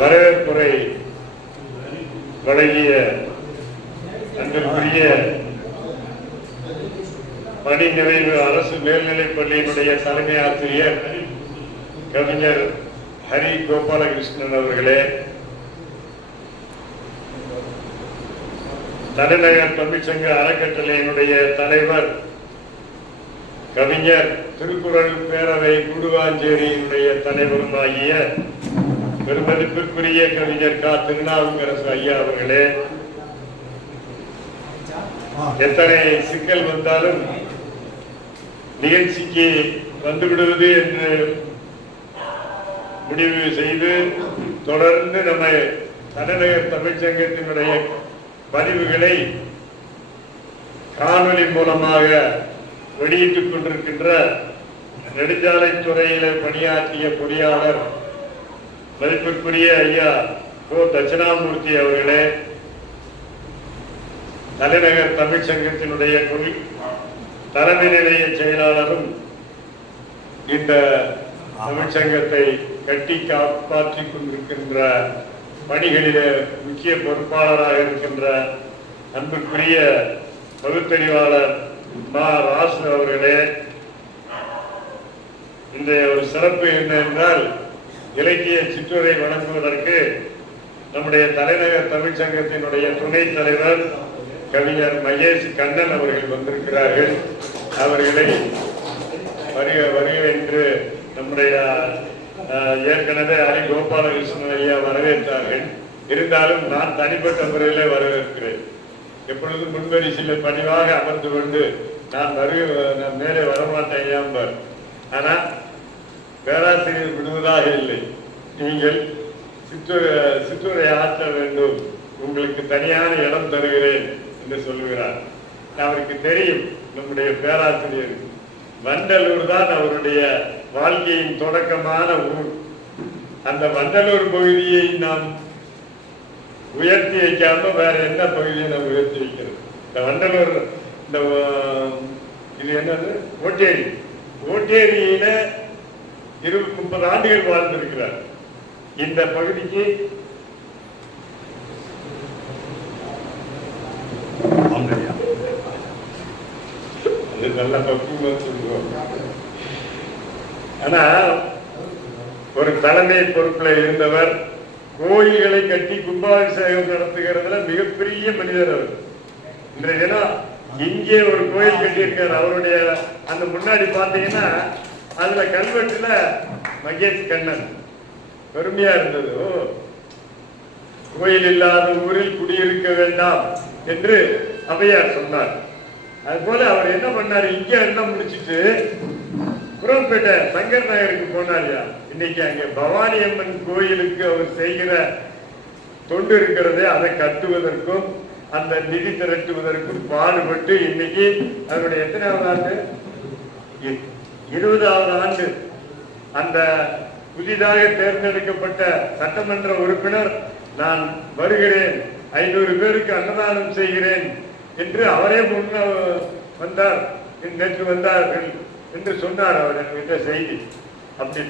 வரவேற்புரை வழங்கிய அன்பிற்குரிய பணி நிறைவு அரசு மேல்நிலைப் பள்ளியினுடைய தலைமை ஆசிரியர் கவிஞர் ஹரி கோபாலகிருஷ்ணன் அவர்களே, தலைநகர் தமிழ்ச்சங்க அறக்கட்டளையினுடைய தலைவர் கவிஞர் திருக்குறள் பேரவை குடுவாஞ்சேரியினுடைய தலைவரும் ஆகிய பெருமதிப்பிற்குரிய கவிஞர் கா. திருநாவுக்கரசு ஐயா அவர்களே, எத்தனை சிக்கல் வந்தாலும் நிகழ்ச்சிக்கு வந்துவிடுவது என்று முடிவு செய்து தொடர்ந்து நம்ம தலைநகர் தமிழ்ச்சங்கத்தினுடைய பதிவுகளை காணொலி மூலமாக வெளியிட்டுக் கொண்டிருக்கின்ற நெடுஞ்சாலைத்துறையில பணியாற்றிய பொறியாளர் மதிப்பிற்குரிய ஐயா கோ. தட்சிணாமூர்த்தி அவர்களே, தலைநகர் தமிழ்ச்சங்கத்தினுடைய தலைமை நிலைய செயலாளரும் இந்த தமிழ்ச்சங்கத்தை கட்டி காப்பாற்றிக் கொண்டிருக்கின்ற பணிகளிலே முக்கிய பொறுப்பாளராக இருக்கின்ற அன்புக்குரிய பகுத்தறிவாளர் மா. ராசு அவர்களே, இந்த ஒரு சிறப்பு என்ன என்றால், இலக்கிய சிற்றுரை வழங்குவதற்கு நம்முடைய தலைநகர் தமிழ்ச்சங்கத்தினுடைய துணைத் தலைவர் கவிஞர் மகேஷ் கண்ணன் அவர்கள் வந்திருக்கிறார்கள். அவர்களை வருக வருக என்று நம்முடைய ஏற்கனவே ஹரி கோபாலகிருஷ்ணன் ஐயா வரவேற்றார்கள். இருந்தாலும் நான் தனிப்பட்ட முறையிலே வரவேற்கிறேன். எப்பொழுதும் முன்வரிசையில் பணிவாக அமர்ந்து கொண்டு நான் மேலே வரமாட்டேன் ஐயாம்பார். ஆனால் பேராசிரியர் விடுவதாக இல்லை, நீங்கள் சிற்றுரை ஆற்ற வேண்டும், உங்களுக்கு தனியான இடம் தருகிறேன் என்று சொல்லுகிறார். அவருக்கு தெரியும் நம்முடைய பேராசிரியர் வண்டலூர் தான் அவருடைய வாழ்க்கையின் தொடக்கமான ஊர். அந்த வண்டலூர் பகுதியை நாம் உயர்த்தி வைக்காம வேற என்ன பகுதியை நாம் உயர்த்தி வைக்கிறது? இந்த வண்டலூர், இந்த இது என்னது, ஓட்டேரி, ஓட்டேரியில 20-30 ஆண்டுகள் வாழ்ந்திருக்கிறார். இந்த பகுதிக்கு நல்ல பக்குவம் சொல்லுவோம். ஆனா ஒரு தலைமை பொறுப்புல இருந்தவர், கோயில்களை கட்டி கும்பாபிஷேகம் நடத்துகிறதுல மிகப்பெரிய மனிதர் அவர். இன்றைய தினம் இங்கே ஒரு கோயில் கட்டியிருக்காரு. அவருடைய அந்த முன்னாடி பாத்தீங்கன்னா அதுல கல்வெட்டுல மகேஷ் கண்ணன் பெருமையா இருந்தது. கோயில் இல்லாத ஊரில் குடியிருக்க வேண்டாம் என்று அவையார் சொன்னார். அது போல அவர் என்ன பண்ணாரு, இங்க எல்லாம் முடிச்சுட்டு குரோம்பேட்டை சங்கர் நகருக்கு போனாரியா. இன்னைக்கு அங்க பவானி அம்மன் கோயிலுக்கு அவர் செய்கிற தொண்டு இருக்கிறதே, அதை கட்டுவதற்கும் அந்த நிதி திரட்டுவதற்கும் பாடுபட்டு இன்னைக்கு அதனுடைய எத்தனாவது ஆண்டு, 20வது ஆண்டு. அந்த புதிதாக தேர்ந்தெடுக்கப்பட்ட சட்டமன்ற உறுப்பினர் நான் வருகிறேன், 500 பேருக்கு அன்னதானம் செய்கிறேன் என்று அவரே முன்ன வந்தார், நேற்று வந்தார்கள் என்று சொன்னார் அவர் என்கிட்ட செய்தி. அப்படி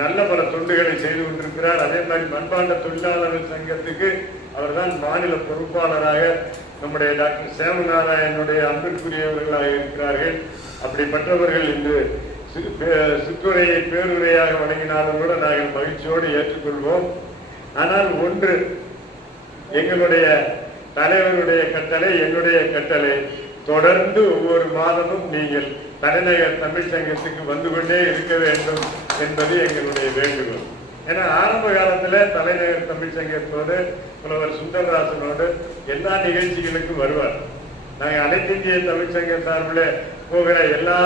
நல்ல பல தொண்டுகளை செய்து கொண்டிருக்கிறார். அதே மாதிரி மண்பாண்ட தொழிலாளர்கள் சங்கத்துக்கு அவர் தான் மாநில பொறுப்பாளராக நம்முடைய டாக்டர் சேமநாராயணனுடைய அன்பிற்குரியவர்களாக இருக்கிறார்கள். அப்படிப்பட்டவர்கள் இன்று சிற்றுரையை பேருரையாக வழங்கினாலும் கூட நாங்கள் மகிழ்ச்சியோடு ஏற்றுக்கொள்வோம். ஆனால் ஒன்று, எங்களுடைய தலைவருடைய கட்டளை, என்னுடைய கட்டளை, தொடர்ந்து ஒவ்வொரு மாதமும் நீங்கள் தலைநகர் தமிழ்ச்சங்கத்துக்கு வந்து கொண்டே இருக்க வேண்டும் என்பது எங்களுடைய வேண்டுகோள். ஏன்னா ஆரம்ப காலத்துல தலைநகர் தமிழ்ச்சங்கத்தோடு புலவர் சுந்தரராசனோடு எல்லா நிகழ்ச்சிகளுக்கும் வருவார். நாங்கள் அனைத்து இந்திய தமிழ்ச்சங்க சார்பில் போகிற எல்லா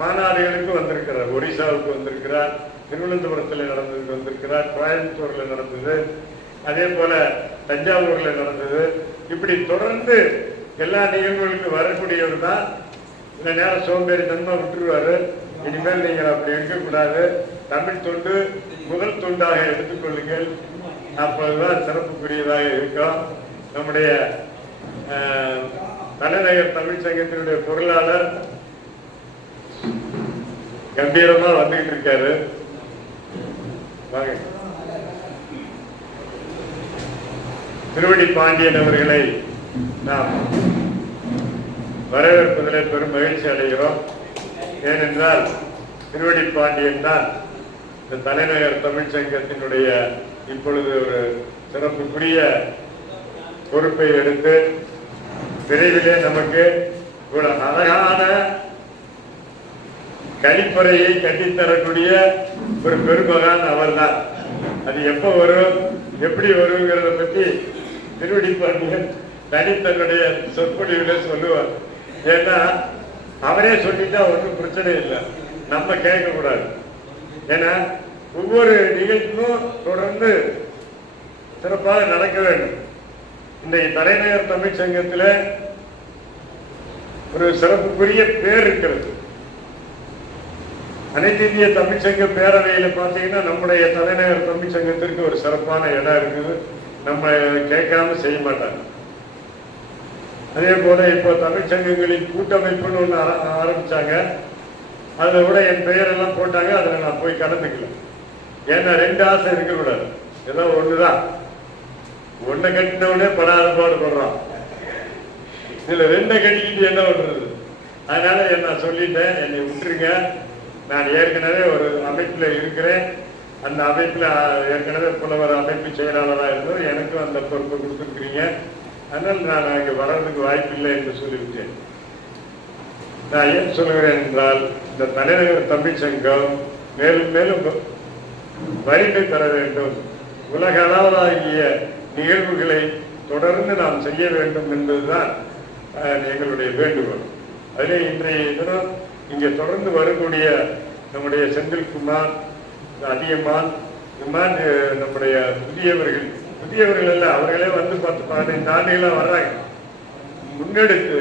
மாநாடுகளுக்கும் வந்திருக்கிறார். ஒரிசாவுக்கு வந்திருக்கிறார், திருவனந்தபுரத்தில் நடந்ததுக்கு வந்திருக்கிறார், கோயம்புத்தூர்ல நடந்தது, அதே போல தஞ்சாவூர்ல நடந்தது. இப்படி தொடர்ந்து எல்லா நிகழ்வுகளுக்கும் வரக்கூடியவர் தான். இந்த நேரம் சோம்பேறி தன்மை விட்டுருவாரு. இனிமேல் நீங்கள் அப்படி இருக்கக்கூடாது, தமிழ் தொண்டு முதல் தொண்டாக எடுத்துக்கொள்ளுங்கள், அப்போதுதான் சிறப்புக்குரியதாக இருக்கும். நம்முடைய தலைநகர் தமிழ்ச்சங்கத்தினுடைய பொருளாளர் கம்பீரமா வந்துகிட்டு இருக்காரு. வாங்க. திருவடி பாண்டியன் அவர்களை நாம் வரவேற்பதிலே பெரும் மகிழ்ச்சி அடைகிறோம். ஏனென்றால் திருவடி பாண்டியன் தான் இந்த தலைநகர் தமிழ்ச்சங்கத்தினுடைய இப்பொழுது ஒரு சிறப்புக்குரிய பொறுப்பை எடுத்து விரைவிலே நமக்கு இவ்வளவு அழகான கழிப்பறையை கட்டித்தரக்கூடிய ஒரு பெருமகான் அவர்தான். அது எப்ப வரும், எப்படி வருங்கிறத பத்தி திருவடி பாண்டியன் தனித்தன்னுடைய சொற்பொழிவுல சொல்லுவார். ஏன்னா அவரே சொல்லிட்டா ஒன்றும் பிரச்சனை இல்லை, நம்ம கேட்க கூடாது. ஏன்னா ஒவ்வொரு நிகழ்ச்சியும் தொடர்ந்து சிறப்பாக நடக்க வேண்டும். இன்றைக்கு தலைநகர் தமிழ்ச்சங்கத்தில் ஒரு சிறப்புக்குரிய பேர் இருக்கிறது. அனைத்து இந்திய தமிழ்ச்சங்க பேரவையில பாத்தீங்கன்னா நம்முடைய தலைநகர் தமிழ்ச்சங்கத்திற்கு ஒரு சிறப்பான இடம் இருக்குது. நம்ம கேட்காம செய்ய மாட்டாங்க. அதே போல இப்போ தமிழ்ச்சங்கங்களின் கூட்டமைப்புன்னு ஒண்ணு ஆரம்பிச்சாங்க. அதுல கூட என் பெயரெல்லாம் போட்டாங்க. அதுல நான் போய் கலந்துக்கல. ஏன்னா ரெண்டு ஆசை இருக்க கூடாது. ஏதோ ஒண்ணுதான், ஒன்ன கட்டினவுடனே படாத பாடுபடுறான். இதுல ரெண்டை கட்டிக்கிட்டு என்ன பண்றது? அதனால நான் சொல்லிட்டேன், என்னை விட்டுருங்க. நான் ஏற்கனவே ஒரு அமைப்புல இருக்கிறேன். அந்த அமைப்புல ஏற்கனவே புலவர் அமைப்பு செயலாளராக இருந்தது. எனக்கும் அந்த பொறுப்பை கொடுத்துருக்கிறீங்க. அதனால் நான் அங்கே வர்றதுக்கு வாய்ப்பில்லை என்று சொல்லிவிட்டேன். நான் ஏன் சொல்லுகிறேன் என்றால், இந்த தலைநகர் தமிழ்ச்சங்கம் மேலும் மேலும் வலிமை பெற வேண்டும். உலக அளவிலாகிய நிகழ்வுகளை தொடர்ந்து நாம் செய்ய வேண்டும் என்பதுதான் எங்களுடைய வேண்டுகோள். அதிலே இன்றைய தினம் இங்கே தொடர்ந்து வரக்கூடிய நம்முடைய செந்தில்குமார், அதியமான், நம்முடைய புதியவர்கள் அல்ல, அவர்களே வந்து 10-15 ஆண்டுகளாக வர்றாங்க. முன்னெடுத்து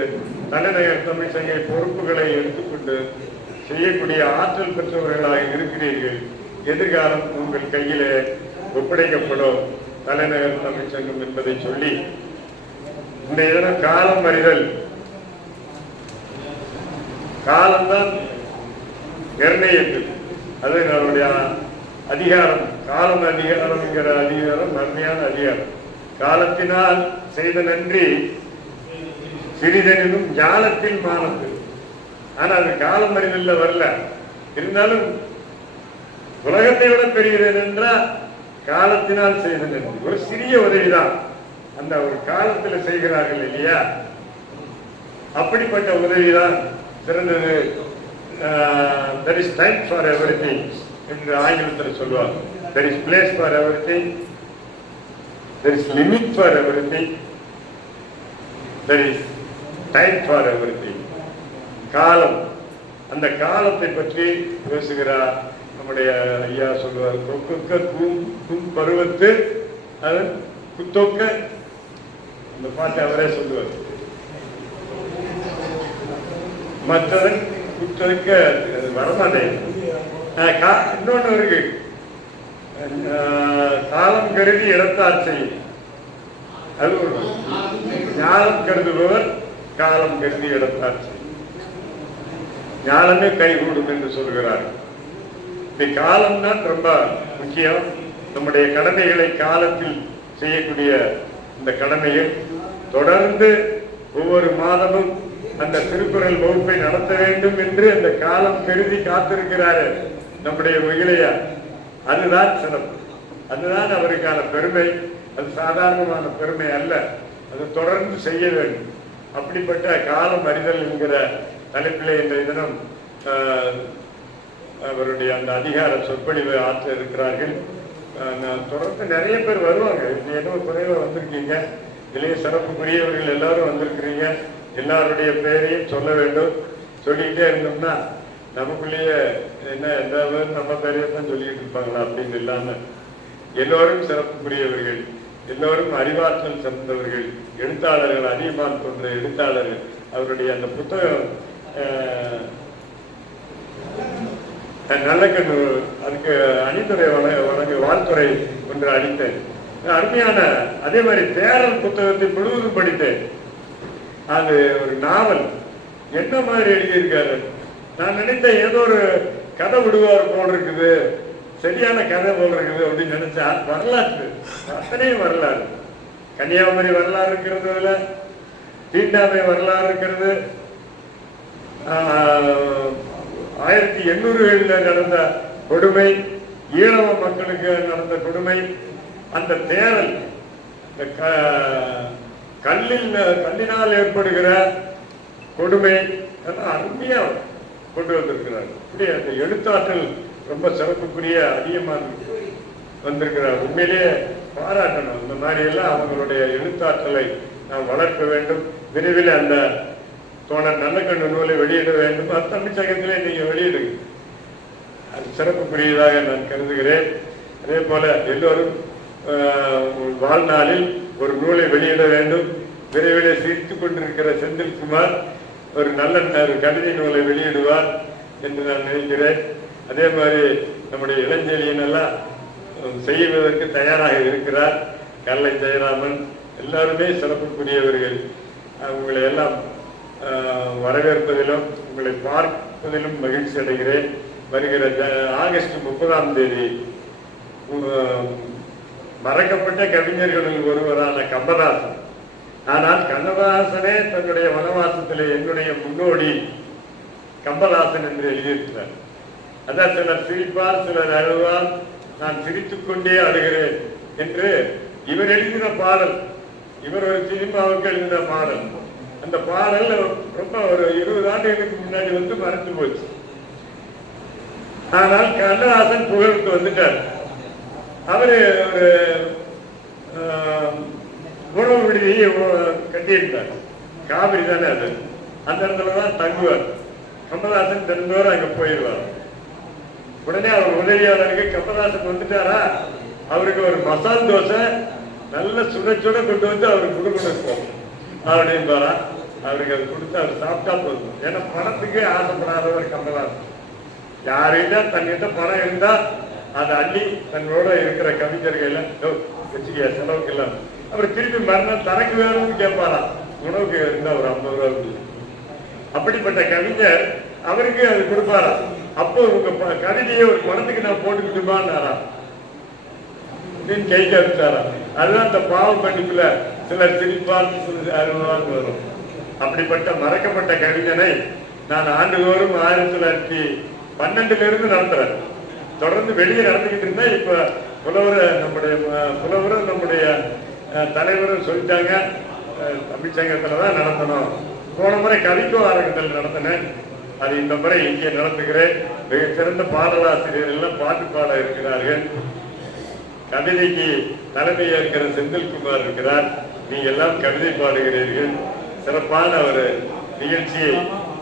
தலைநகர் தமிழ்ச்சங்க பொறுப்புகளை எடுத்துக்கொண்டு செய்யக்கூடிய ஆற்றல் பெற்றவர்களாக இருக்கிறீர்கள். எதிர்காலம் உங்கள் கையிலே ஒப்படைக்கப்படும் தலைநகர் தமிழ்ச்சங்கம் என்பதை சொல்லி, இந்த இதனம் காலம் அறிதல், காலம்தான் நிர்ணயித்து, அது நம்முடைய அதிகாரம். காலம் அதிகாரம் என்கிற அதிகாரம் நன்மையான அதிகாரம். காலத்தினால் செய்த நன்றி சிறிதெனும் ஞானத்தில் மானது. ஆனா அது காலம் அறிதல்ல வரல. இருந்தாலும் உலகத்தை விட பெரியது என்றால் காலத்தினால் செய்த நன்றி ஒரு சிறிய உதவிதான். அந்த ஒரு காலத்துல செய்கிறார்கள் இல்லையா, அப்படிப்பட்ட உதவிதான் சிறந்தது. there is time for everything என்று ஆங்கிலத்தில் சொல்லுவாங்க. there is place for everything, there is limit for everything, there is time for everything. காலம், அந்த காலத்தை பற்றி பேசுகிறார் நம்முடைய ஐயா சொல்லுவார். கொக்க கும் பருவத்து அது குத்தொக்க, அந்த பாட்டை அவரே சொல்லுவார். மற்றவன் குத்தொக்க வரமாட்டேன். இன்னொன்னு இருக்கு, காலம் கருதி இடத்தார் செய்யும். அது ஞானம் கருதுபவர் காலம் கருதி இடத்தார் செய்யும். ஞானமே கைகூடும் என்று சொல்கிறார். இந்த காலம்தான் ரொம்ப முக்கியம். நம்முடைய கடமைகளை காலத்தில் செய்யக்கூடிய இந்த கடமையை தொடர்ந்து ஒவ்வொரு மாதமும் அந்த திருக்குறள் வகுப்பை நடத்த வேண்டும் என்று அந்த காலம் கருதி காத்திருக்கிறாரு நம்முடைய மகிழையார். அதுதான் சிறப்பு, அதுதான் அவருக்கான பெருமை. அது சாதாரணமான பெருமை அல்ல, அது தொடர்ந்து செய்ய வேண்டும். அப்படிப்பட்ட காலம் அறிதல் என்கிற தலைப்பிலே இன்றைய தினம் அவருடைய அந்த அதிகார சொற்பொழிவை ஆற்ற இருக்கிறார்கள். தொடர்ந்து நிறைய பேர் வருவாங்க. ஏதோ குறைவா வந்திருக்கீங்க, இளைய சிறப்புக்குரியவர்கள் எல்லாரும் வந்திருக்கிறீங்க. எல்லாருடைய பெயரையும் சொல்ல வேண்டும். சொல்லிக்கிட்டே இருந்தோம்னா நமக்குள்ளேயே என்ன எதாவது நம்ம பேரையே தான் சொல்லிட்டு இருப்பாங்களா அப்படின்னு இல்லாம எல்லோரும் சிறப்புக்குரியவர்கள், எல்லோரும் அறிவாற்றல் சிறந்தவர்கள், எழுத்தாளர்கள், அதியமான் போன்ற எழுத்தாளர்கள். அவருடைய அந்த புத்தகம் நல்ல கண்ணு, அதுக்கு அணித்துறை வழங்க வாழ்த்துறை ஒன்று அளித்தேன். அருமையான, அதே மாதிரி தேரல் புத்தகத்தை முழுவதும் படித்தேன். அது ஒரு நாவல், என்ன மாதிரி எழுதியிருக்காரு. நான் நினைத்தேன் ஏதோ ஒரு கதை விடுவார் போல் இருக்குது, சரியான கதை போல் இருக்குது அப்படின்னு நினைச்சா வரலாற்று, அத்தனையும் வரலாறு. கன்னியாகுமரி வரலாறு இருக்கிறது, அதுல தீண்டாமை வரலாறு இருக்கிறது. 1800களில் நடந்த கொடுமை, ஈழவ மக்களுக்கு நடந்த கொடுமை, அந்த தேரல், கல்லினால் ஏற்படுகிற கொடுமை அருமையா கொண்டு வந்திருக்கிறார். இப்படி அந்த எழுத்தாற்றல் ரொம்ப சிறப்புக்குரிய அதிகமாக வந்திருக்கிறார். உண்மையிலேயே பாராட்டணும். இந்த மாதிரி எல்லாம் அவங்களுடைய எழுத்தாற்றலை நாம் வளர்க்க வேண்டும். விரைவில் அந்த தோழர் நல்லக்கண்ணு நூலை வெளியிட வேண்டும். தமிழ்ச்சங்கத்திலே நீங்க வெளியிடுங்க, அது சிறப்புக்குரியதாக நான் கருதுகிறேன். அதே போல எல்லோரும் வாழ்நாளில் ஒரு நூலை வெளியிட வேண்டும். விரைவிலே சிரித்துக் கொண்டிருக்கிற செந்தில்குமார் ஒரு நல்ல கவிதை நூலை வெளியிடுவார் என்று நான் நினைக்கிறேன். அதே மாதிரி நம்முடைய இளஞ்செழியன் எல்லாம் செய்வதற்கு தயாராக இருக்கிறார். கல்லை ஜெயராமன் எல்லாருமே சிறப்புக்குரியவர்கள். உங்களை எல்லாம் வரவேற்பதிலும் உங்களை பார்ப்பதிலும் மகிழ்ச்சி அடைகிறேன். வருகிற ஆகஸ்ட் 30ஆம் தேதி மறக்கப்பட்ட கவிஞர்களில் ஒருவரான கம்பதாசன். ஆனால் கண்ணதாசனே தன்னுடைய வனவாசத்திலே என்னுடைய முன்னோடி கம்பதாசன் என்று எழுதியிருக்கிறார். அதான் சிலர் சிரிப்பார், சிலர் அழுவார், நான் சிரித்துக் கொண்டே அழுகிறேன் என்று இவர் எழுதின பாடல். இவர் ஒரு சினிமாவுக்கு எழுதின பாடல். அந்த பாடல் ரொம்ப ஒரு 20 ஆண்டுகளுக்கு முன்னாடி வந்து மறைந்து போச்சு. ஆனால் கண்ணதாசன் புகழுக்கு வந்துட்டார். அவரு ஒரு உணவு விடுதியை கட்டியிருந்தார். காவிரி தானே அது, அந்த இடத்துலதான் தங்குவார். கமலஹாசன் தினந்தோறும் அங்க போயிடுவார். உடனே அவர் உதவியாளருக்கு கமலஹாசன் வந்துட்டாரா, அவருக்கு ஒரு மசால் தோசை நல்ல சுட சுட கொண்டு வந்து அவருக்கு கொடுக்கணும் அப்படின்னு பாரா. அவருக்கு அது கொடுத்து அவர் சாப்பிட்டா போதும். ஏன்னா பணத்துக்கே ஆசைப்படாதவர் கமலஹாசன். யாருக்கிட்ட தன்கிட்ட பணம் இருந்தா அதை அள்ளி தன்னோட இருக்கிற கவிஞர்கள் வச்சுக்க செலவுக்கு எல்லாம் அவர் திருப்பி மறுநாள் தனக்கு வேணும்னு கேட்பாரா, உணவுக்கு இருந்தா ஒரு 50 ரூபாய். அப்படிப்பட்ட கவிஞர் அவருக்கு அது கொடுப்பாரா. அப்போ உங்க கவிதையை ஒரு பணத்துக்கு நான் போட்டுக்கிட்டுமான்னாரா அப்படின்னு கை கவிச்சாரா. அதுதான் இந்த பாவ மன்னிப்புல சிலர் சிரிப்பால் அருவான்னு வரும். அப்படிப்பட்ட மறக்கப்பட்ட கவிஞனை நான் ஆண்டுதோறும் 1912 நடத்துறேன். தொடர்ந்து வெளியே நடந்துகிட்டு இருந்தா இப்ப புலவரும் நம்முடைய தலைவரும் சொல்லிட்டாங்க தமிழ்ச்சங்கத்துலதான் நடத்தணும். போன முறை கவிக்கோ அரங்கத்தில் நடத்தினேன், அது இந்த முறை இங்கே நடத்துகிறேன். மிக சிறந்த பாடலாசிரியர்கள் எல்லாம் பாட்டு பாட இருக்கிறார்கள். கவிதைக்கு தலைமை ஏற்கிற செந்தில்குமார் இருக்கிறார். நீங்க எல்லாம் கவிதை பாடுகிறீர்கள். சிறப்பான ஒரு நிகழ்ச்சியை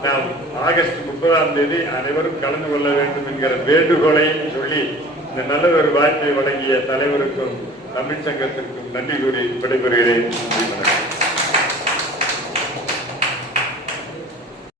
நாம் ஆகஸ்ட் 30ஆம் தேதி அனைவரும் கலந்து கொள்ள வேண்டும் என்கிற வேண்டுகோளையும் சொல்லி இந்த நல்ல ஒரு வாய்ப்பை வழங்கிய தலைவருக்கும் தமிழ்ச்சங்கத்திற்கும் நன்றி கூறி விடைபெறுகிறேன்.